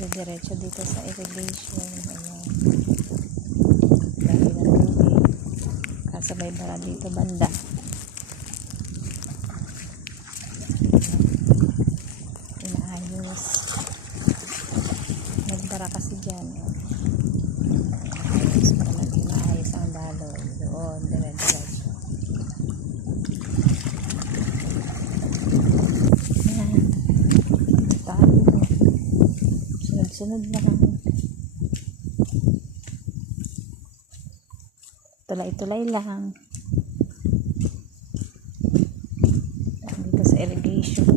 Diretso dito sa irrigation. Ayan. Dami ng tubig. Kasabay bara dito banda. Inaayos. Nagbara kasi dyan. Oh. Ayos para maging maayos ang daloy. Doon, dire-diretso. Ayan. Tayo. Sunod-sunod lang. Tulay-tulay lang. Dito sa irrigation.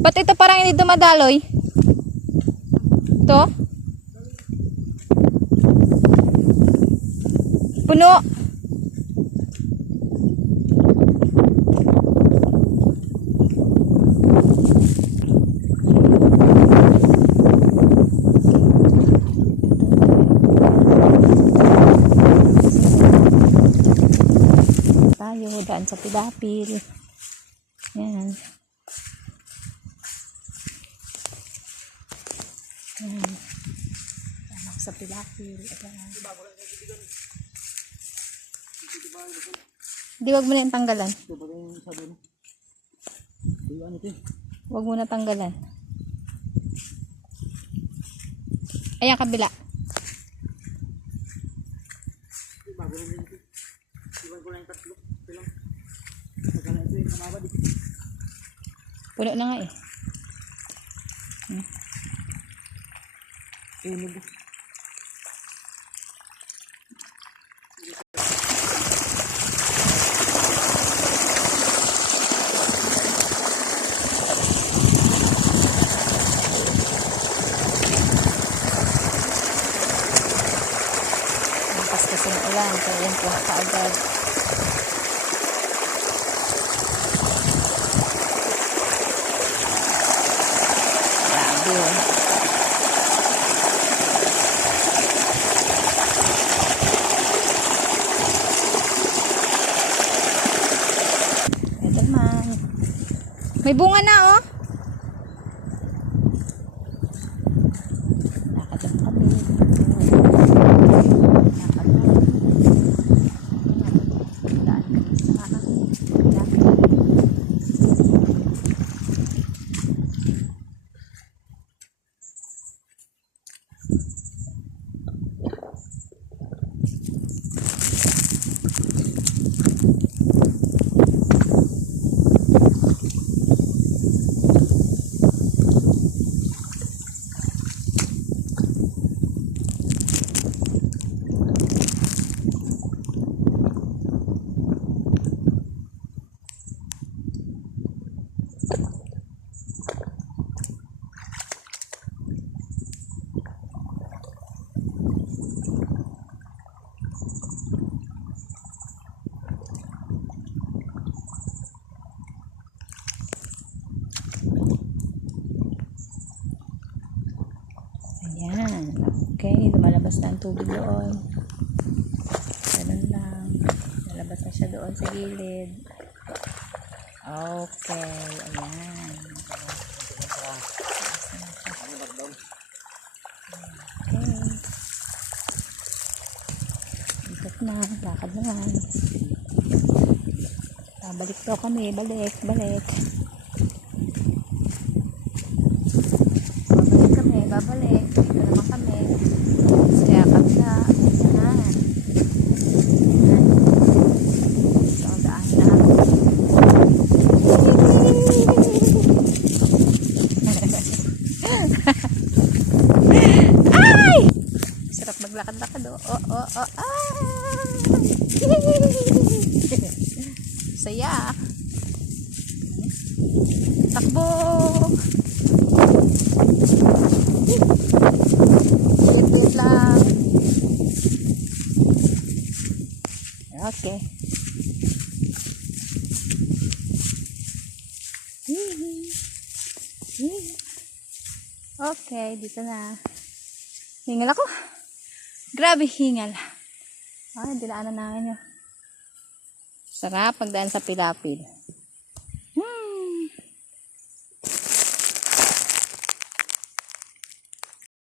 Ba't ito parang hindi dumadaloy? Ito? Puno. Daan sa pilapil yan yan daan ako sa pilapil Ayan. di wag mo na yung tanggalan. Wag mo na tanggalan. Ayan kabila Bago lang din ito. Iwan ko lang yung tatlo. Ito lang. Pagkala ito yung kamabad eh. Puno na nga eh Tunog eh. Lakas kasi ng ulan, kaya yan po kaagad. Grabe. Ito naman. May bunga na oh. Lakad lang kami. Ayan. Okay. Lumalabas na tubig doon. Ganun lang. Lalabas na siya doon sa gilid. Okay. Ayan. Okay. Ikot na. Lakad naman. Babalik daw kami. Balik. Balik. Babalik kami. Babalik. Dito naman kami. Kaya kabila. Ayan. Ayan. Ito ang daan namin. Ay! Sarap maglakad-lakad oh. Oh, oh, oh. Ah! Saya. Takbo. Wait, lang. Okay. Okay, dito na. Hingal ako. Grabe hingal. Ay, dinaanan namin yun. Sarap pagdaan sa pilapil.